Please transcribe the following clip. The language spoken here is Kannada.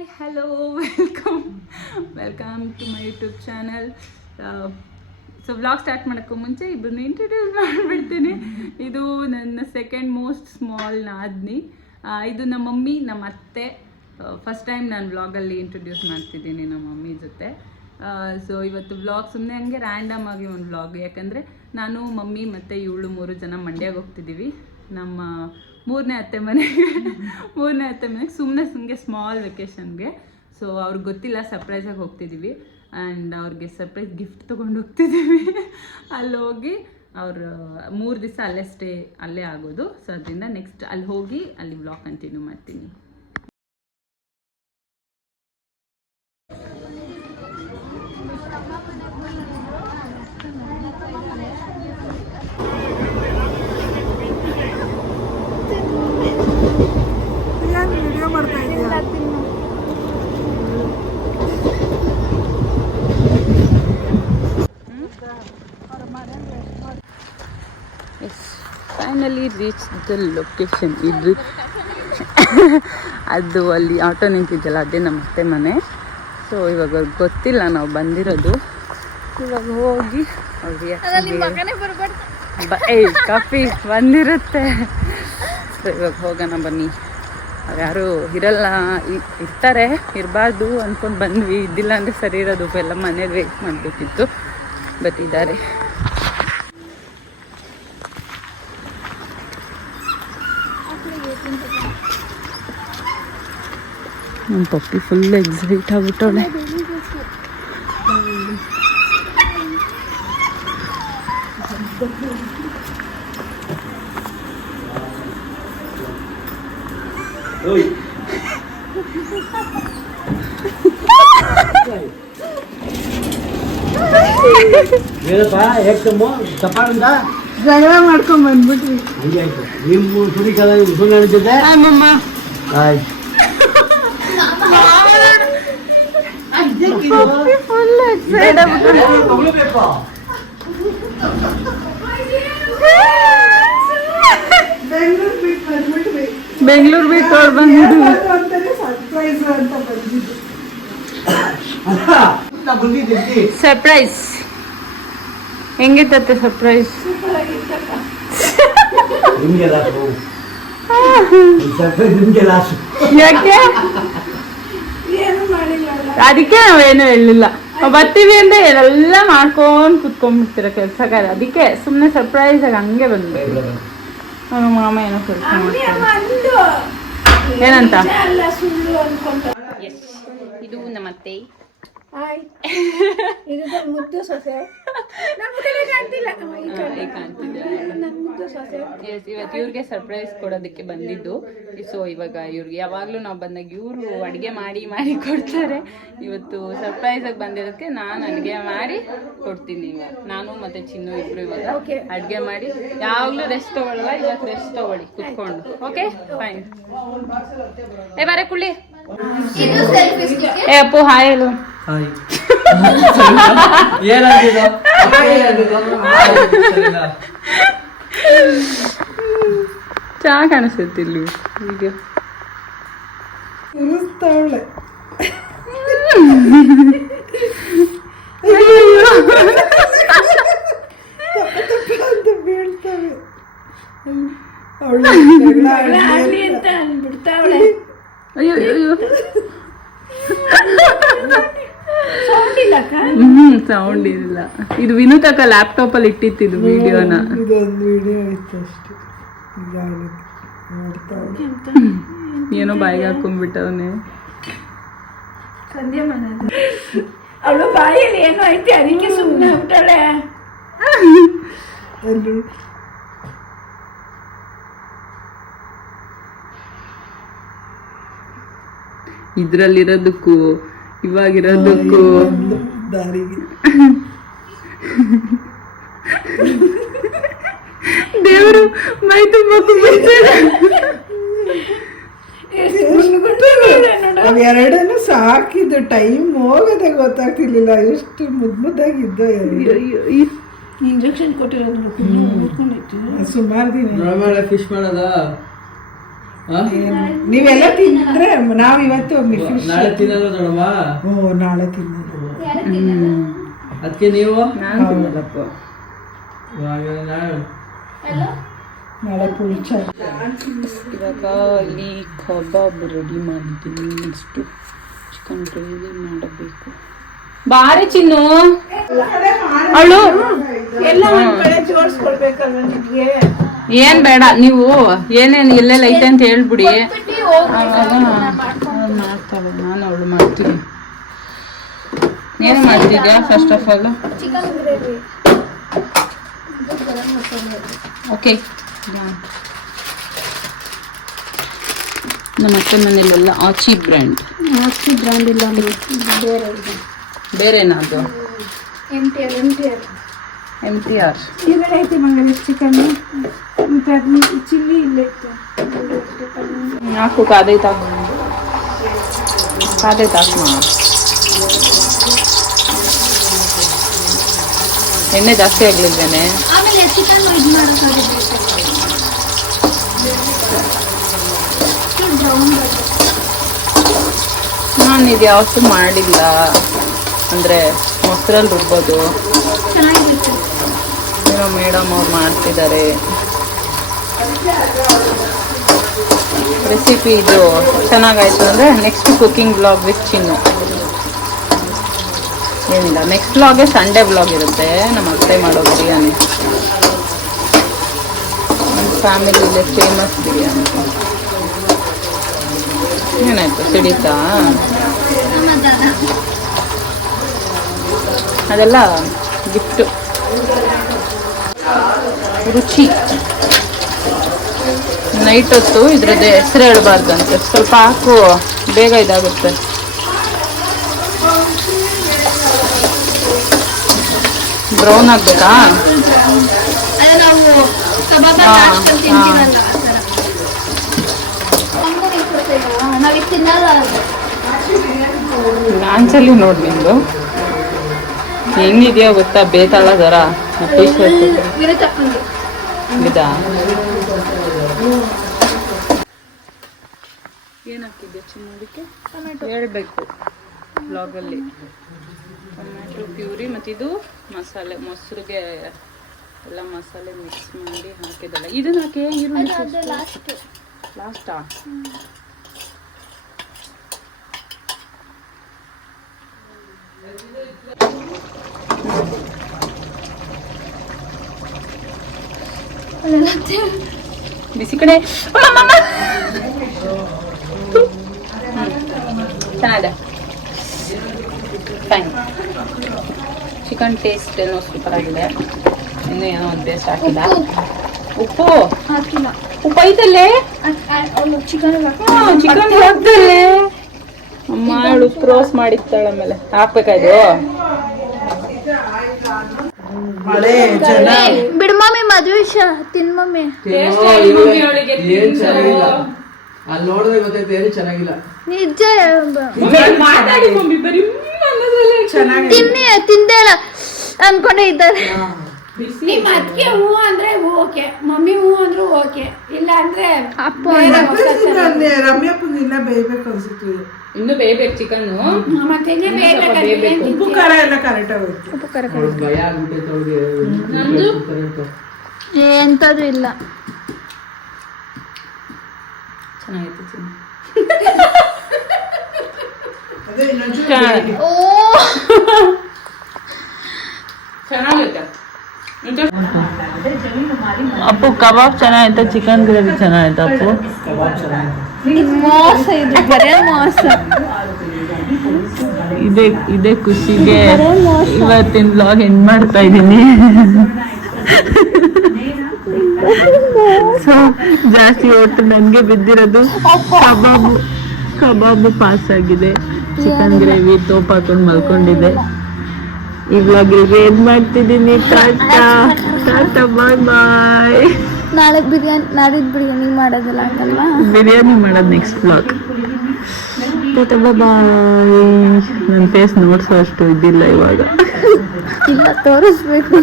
Hi hello welcome to my YouTube channel. So vlog start ಮಾಡೋಕ್ಕೂ ಮುಂಚೆ ಇಬ್ಬರನ್ನ ಇಂಟ್ರೊಡ್ಯೂಸ್ ಮಾಡಿಬಿಡ್ತೀನಿ. ಇದು ನನ್ನ ಸೆಕೆಂಡ್ ಮೋಸ್ಟ್ ಸ್ಮಾಲ್ ನಾದ್ನಿ. ಇದು ನಮ್ಮ ಮಮ್ಮಿ, ನಮ್ಮ ಅತ್ತೆ. ಫಸ್ಟ್ ಟೈಮ್ ನಾನು ವ್ಲಾಗಲ್ಲಿ ಇಂಟ್ರೊಡ್ಯೂಸ್ ಮಾಡ್ತಿದ್ದೀನಿ ನಮ್ಮ ಮಮ್ಮಿ ಜೊತೆ. ಸೊ ಇವತ್ತು ವ್ಲಾಗ್ ಸುಮ್ಮನೆ ಹಂಗೆ ರ್ಯಾಂಡಮ್ ಆಗಿ ಒಂದು ವ್ಲಾಗ್, ಯಾಕಂದರೆ ನಾನು ಮಮ್ಮಿ ಮತ್ತು ಇವಳು 3 ಜನ ಮಂಡ್ಯಗೆ ಹೋಗ್ತಿದ್ದೀವಿ. ನಮ್ಮ ಮೂರನೇ ಅತ್ತೆ ಮನೆಗೆ ಸುಮ್ಮನೆ ಸ್ಮಾಲ್ ವೆಕೇಷನ್ಗೆ. ಸೊ ಅವ್ರಿಗೆ ಗೊತ್ತಿಲ್ಲ, ಸರ್ಪ್ರೈಸಾಗಿ ಹೋಗ್ತಿದ್ದೀವಿ. ಆ್ಯಂಡ್ ಅವ್ರಿಗೆ ಸರ್ಪ್ರೈಸ್ ಗಿಫ್ಟ್ ತೊಗೊಂಡು ಹೋಗ್ತಿದ್ದೀವಿ. ಅಲ್ಲಿ ಹೋಗಿ ಅವರು 3 ದಿವಸ ಅಲ್ಲೇ ಆಗೋದು. ಸೊ ಅದರಿಂದ ನೆಕ್ಸ್ಟ್ ಅಲ್ಲಿ ಹೋಗಿ ಅಲ್ಲಿ ವ್ಲಾಗ್ ಕಂಟಿನ್ಯೂ ಮಾಡ್ತೀನಿ. Finally reach the location. ಇದು ಅದು ಅಲ್ಲಿ ಆಟೋ ನಿಂತಿದ್ದಲ್ಲ, ಅದೇ ನಮ್ಮ ಅತ್ತೆ ಮನೆ. ಸೊ ಇವಾಗ ಅವ್ರಿಗೆ ಗೊತ್ತಿಲ್ಲ ನಾವು ಬಂದಿರೋದು. ಇವಾಗ ಹೋಗಿ ಅವ್ರಿಗೆ ಕಾಫಿ ಬಂದಿರುತ್ತೆ. ಸೊ ಇವಾಗ ಹೋಗೋಣ ಬನ್ನಿ. ಯಾರು ಇರಲ್ಲ, ಇರ್ತಾರೆ, ಇರಬಾರ್ದು ಅಂದ್ಕೊಂಡು ಬಂದ್ವಿ. ಇದ್ದಿಲ್ಲ ಅಂದರೆ ಸರಿ ಇರೋದು, ಎಲ್ಲ ಮನೇಲಿ ವೇಟ್ ಮಾಡಬೇಕಿತ್ತು. ಬಟ್ ಇದ್ದಾರೆ. ನಮ್ಮ ಪಪ್ಪಿ ಫುಲ್ ಎಕ್ಸೈಟ್ ಆಗ್ಬಿಟ್ಟವಳೆ. ಜಗಳ ಮಾಡ್ಕೊಂಡ್ ಬಂದ್ಬಿಟ್ರಿ. ನಿಮ್ಮ ಸುರಿ ಕಲ ಸುಳ್ಳು ಹೇಳ್ತಿದ್ದೆ. ಬೆಂಗಳೂರು ಬಿಟ್ಟು ಅವ್ರು ಬಂದಿದ್ದು ಸರ್ಪ್ರೈಸ್. ಹೆಂಗಿತ್ತತ್ತೆ ಸರ್ಪ್ರೈಸ್? ಯಾಕೆ? ಅದಕ್ಕೆ ನಾವೇನು ಹೇಳಿಲ್ಲ. ಬರ್ತೀವಿ ಅಂತ ಎಲ್ಲ ಮಾಡ್ಕೊಂಡು ಕುತ್ಕೊಂಡ್ಬಿಡ್ತೀರ ಕೆಲ್ಸಗಾರ. ಅದಕ್ಕೆ ಸುಮ್ಮನೆ ಸರ್ಪ್ರೈಸ್ ಆಗಿ ಹಂಗೆ ಬಂದ್ಬಿಟ್ಟು ನಮ್ಮ ಮಾಮ ಏನೋ ಕೆಲಸ ಮಾಡ್ತಾರೆ. ಏನಂತ? ಇದು ನಮ್ಮತ್ತೆ. ಮುದ್ದು ಸೊಸೆ ಇವತ್ತು ಇವ್ರಿಗೆ ಸರ್ಪ್ರೈಸ್ ಕೊಡೋದಕ್ಕೆ ಬಂದಿದ್ದು. ಸೊ ಇವಾಗ ಇವ್ರಿಗೆ ಯಾವಾಗಲೂ ನಾವು ಬಂದಾಗ ಇವರು ಅಡುಗೆ ಮಾಡಿ ಕೊಡ್ತಾರೆ. ಇವತ್ತು ಸರ್ಪ್ರೈಸ್ ಆಗಿ ಬಂದಿರೋದಕ್ಕೆ ನಾನು ಅಡುಗೆ ಮಾಡಿ ಕೊಡ್ತೀನಿ. ಇವಾಗ ನಾನು ಮತ್ತೆ ಚಿನ್ನು ಇಬ್ರು ಇವಾಗ ಅಡುಗೆ ಮಾಡಿ. ಯಾವಾಗಲೂ ರೆಸ್ಟ್ ತಗೊಳ್ಳುವ, ಇವತ್ತು ರೆಸ್ಟ್ ತಗೊಳ್ಳಿ ಕುತ್ಕೊಂಡು. Okay fine. ಬಾರೆ ಕುಳ್ಳಿ. ಅಪ್ಪು ಹಾಯ್ ಹೇಳು. ಚಾ ಕಾಣಿಸುತ್ತಿಲ್ಲ ವಿಡಿಯೋ. ಅಯ್ಯೋ ಅಯ್ಯೋ ಸೌಂಡ್ ಇಲ್ಲ. ಇದು ವಿನೂತಕ್ಕ ಲ್ಯಾಪ್ಟಾಪ್ ಅಲ್ಲಿ ಇಟ್ಟಿತ್ತು ವಿಡಿಯೋನ. ಏನೋ ಬಾಯಿಗೆ ಹಾಕೊಂಡ್ಬಿಟ್ಟವನೆ. ಅವಳು ಬಾಯಲ್ಲಿ ಏನೋ ಐತಿ, ಅದಕ್ಕೆ ಸುಮ್ಮನೆ ಹೋಗ್ತಾಳೆ. ಇದ್ರಲ್ಲಿರೋದಕ್ಕೂ ಇವಾಗಿರೋದಕ್ಕೂ ದೇವರು ಮೈ ತುಂಬ ಅವೆರಡನ್ನು ಸಾಕಿದ್ದು ಟೈಮ್ ಹೋಗೋದೇ ಗೊತ್ತಾಗ್ತಿರ್ಲಿಲ್ಲ. ಎಷ್ಟು ಮುದ್ದಾಗಿದ್ದ. ಇಂಜೆಕ್ಷನ್ ಕೊಟ್ಟಿರೋದು ಸುಮಾರು ದಿನ ಫಿಶ್ ಮಾಡೋದ ನೀವೆಲ್ಲ ತಿಂದ್ರೆ ನಾವ್ ಇವತ್ತು ಫಿಶ್ ನಾಳೆ ತಿನ್ನಲ್ಲ ನೋಡಮ್ಮ. ನಾಳೆ ತಿನ್ನೋದು. ಅದಕ್ಕೆ ನೀವು ನಾನು ತಿನ್ನಲ್ಲಪ್ಪ. ನಾಳೆ ಪುಳಿಚ. ಇವಾಗ ಇಲ್ಲಿ ಕಬಾಬ್ ರೆಡಿ ಮಾಡಿದ್ದೀನಿ. ನೆಕ್ಸ್ಟು ಚಿಕನ್ ಗ್ರೇವಿ ಮಾಡಬೇಕು. ಬಾರಿ ಚಿನ್ನು ಅವಳು ಎಲ್ಲ ಒಂದ್ ಕಡೆ ಜೋಡಿಸ್ಕೊಡ್ಬೇಕಲ್ವ ನಿಮ್ಗೆ? ಏನ್ ಬೇಡ, ನೀವು ಏನೇನು ಎಲ್ಲೆಲ್ಲ ಐತೆ ಅಂತ ಹೇಳ್ಬಿಡಿ. ಮಾಡ್ತಾಳೆ, ನಾನು ಅವಳು ಮಾಡ್ತೀನಿ. ಏನು ಮಾಡ್ತಿದ್ಯಾ ಫಸ್ಟ್ ಆಫ್ ಆಲ್? ಓಕೆ. ನಮ್ಮ ಅತ್ತೆ ಮನೇಲೆಲ್ಲ ಆಚಿ ಬ್ರ್ಯಾಂಡ್ ಇಲ್ಲ, ಬೇರೆನಾ ಅದು? MTR ಇವಡೆ ಐತೆ ಮಂಗಲ ಚಿಕನ್ ಮತ್ತೆ ಚಿಲ್ಲಿ ಇಲ್ಲೇ ಇತ್ತು. ಹಾಕು ಕಾದೈತಾ ಎಣ್ಣೆ ಜಾಸ್ತಿ ಆಗ್ಲಿದ್ದೇನೆ. ಆಮೇಲೆ ಚಿಕನ್ ಇದು ಮಾಡೋಕ್ಕಾಗುತ್ತೆ. ನಾನು ಇದು ಯಾವತ್ತೂ ಮಾಡಿಲ್ಲ. ಅಂದರೆ ಮೊಸರಲ್ಲಿ ರುಬ್ಬೋದು. ಚೆನ್ನಾಗಿರುತ್ತೆ. ಏನೋ ಮೇಡಮ್ ಅವ್ರು ಮಾಡ್ತಿದ್ದಾರೆ ರೆಸಿಪಿ. ಇದು ಚೆನ್ನಾಗಾಯ್ತು ಅಂದರೆ ನೆಕ್ಸ್ಟ್ ಕುಕಿಂಗ್ ಬ್ಲಾಗ್ ವಿತ್ ಚಿನ್ನು. ಏನಿಲ್ಲ, ನೆಕ್ಸ್ಟ್ ಬ್ಲಾಗೆ ಸಂಡೇ ಬ್ಲಾಗ್ ಇರುತ್ತೆ. ನಮ್ಮ ಅತ್ತೆ ಮಾಡೋ ಬಿರಿಯಾನಿ, ನಮ್ಮ ಫ್ಯಾಮಿಲಿಯಲ್ಲಿ ಫೇಮಸ್ ಬಿರಿಯಾನಿ. ಏನಾಯ್ತು, ಸಿಡಿತಾ? ಅದೆಲ್ಲ ಗಿಫ್ಟು. ರುಚಿ ನೈಟ್ ಹೊತ್ತು ಇದ್ರದ್ದು ಹೆಸರು ಹೇಳ್ಬಾರ್ದಂತೆ. ಸ್ವಲ್ಪ ಹಾಕು, ಬೇಗ ಇದಾಗುತ್ತೆ. ಬ್ರೌನ್ ಆಗ್ಬೇಕಾ? ನಾನ್ಸಲ್ಲಿ ನೋಡಿ ನಿಂದು ಹೆಂಗಿದ್ಯಾ ಗೊತ್ತಾ? ಬೇತಾಳ ದರ ಇದಾ? ಏನಾಗ್ತಿದ್ಯಾ ಚಿನ್ನೋದಕ್ಕೆ ಹೇಳ್ಬೇಕು ಬ್ಲಾಗಲ್ಲಿ. ಟೊಮ್ಯಾಟೊ ಪ್ಯೂರಿ ಮತ್ತು ಇದು ಮಸಾಲೆ, ಮೊಸರಿಗೆ ಎಲ್ಲ ಮಸಾಲೆ ಮಿಕ್ಸ್ ಮಾಡಿ ಹಾಕಿದಲ್ಲ. ಇದನ್ನ ಹಾಕಿ ಈರುಳ್ಳಿ ಲಾಸ್ಟಾ? ಬಿಸಿ ಕಡೆ ಚೆನ್ನಾಗಿದೆ. ಫೈನ್. ಚಿಕನ್ ಟೇಸ್ಟ್ ಏನೋ ಸೂಪರ್ ಆಗಿದೆ. ಇನ್ನೂ ಏನೋ ಒಂದು ಟೇಸ್ಟ್ ಹಾಕಿಲ್ಲ. ಉಪ್ಪು ಹಾಕಿಲ್ಲ. ಉಪ್ಪು ಐತಲ್ಲೇ? Chicken chicken ಹಾಕ್ತಲ್ಲೇ. ಅಮ್ಮ ಅವಳು ಕ್ರಾಸ್ ಮಾಡಿತ್ತಾಳ. ಆಮೇಲೆ ಹಾಕ್ಬೇಕಾಯ್ತು. ಬಿಡು ಮಮ್ಮಿ, ಮದುವೆ ತಿನ್ ಮಮ್ಮಿ. ಏನ್ ಚೆನ್ನಾಗಿಲ್ಲ. ಅಲ್ಲಿ ನೋಡಿದ್ರೆ ಗೊತ್ತೈತೆ ಏನು ಚೆನ್ನಾಗಿಲ್ಲ. ನಿಜ ಮಾತಾಡಿ ಮಮ್ಮಿ, ಬರೀ ತಿನ್ನಿ ತಿಂದೆ ಇಲ್ಲ ಅನ್ಕೊಂಡೇ ಇದ್ದಾರೆ. ನಿಮ್ಮ ಅದಕ್ಕೆ ಹೂ ಅಂದ್ರೆ ಓಕೆ, ಮಮ್ಮಿ ಹೂ ಅಂದ್ರು ಓಕೆ, ಇಲ್ಲ ಅಂದ್ರೆ ಅಪ್ಪ ರಮ್ಯಪ್ಪನ ಇಲ್ಲ ಬೇಯ್ಬೇಕು ಅನ್ಸುತ್ತೆ. ಇನ್ನು ಬೇಯ್ಬೇಕು ಚಿಕನ್. ಮತ್ತೆ ಬೇಯ್ಬೇಕು. ಉಪ್ಪು ಖಾರ ಎಲ್ಲ ಕರೆಕ್ಟ್ ಆಗುತ್ತೆ. ಉಪ್ಪು ಖಾರ ಭಯ ಆಗ್ಬಿಟ್ಟೈತೆ ಅವ್ರಿಗೆ. ಎಂತದು ಇಲ್ಲ. ಚೆನ್ನಾಗಿತ್ತು ಚಿನ್ನ. ಓ ಚೆನ್ನಾಗೈತೆ. ಅಪ್ಪು ಕಬಾಬ್ ಚೆನ್ನಾಗೈತೆ, ಚಿಕನ್ ಗ್ರೇವಿ ಚೆನ್ನಾಗೈತೆ. ಅಪ್ಪು ಮೋಸ, ಇದು ಬರೇ ಮೋಸ. ಇದೇ ಖುಷಿಗೆ ಇವತ್ತಿನ ಬ್ಲಾಗ್ ಎಂಡ್ ಮಾಡ್ತಾ ಇದ್ದೀನಿ. ಸೊ ಜಾಸ್ತಿ ಒಟ್ಟು ನನಗೆ ಬಿದ್ದಿರೋದು ಕಬಾಬು ಪಾಸ್ ಆಗಿದೆ. ಚಿಕನ್ ಗ್ರೇವಿ ತೋಪ್ ಹಾಕೊಂಡು ಮಲ್ಕೊಂಡಿದೆ. ಈ ಬ್ಲಾಗ್ ಎಂಡ್ ಮಾಡ್ತಿದ್ದೀನಿ. ಟಾಟಾ ಬಾಯ್ ಬಾಯ್. ನಾಳೆ ನಾಡಿದ್ದು ಬಿರಿಯಾನಿ ಮಾಡೋದಿಲ್ಲ ಅಂತಲ್ವಾ? ಬಿರಿಯಾನಿ ಮಾಡೋದು ನೆಕ್ಸ್ಟ್ ಬ್ಲಾಗ್. ಟಾಟಾ ಬಾಯ್. ನನ್ನ ಫೇಸ್ ನೋಡ್ಸೋ ಅಷ್ಟು ಇದ್ದಿಲ್ಲ ಇವಾಗ. ಇಲ್ಲ, ತೋರಿಸ್ಬೇಕು.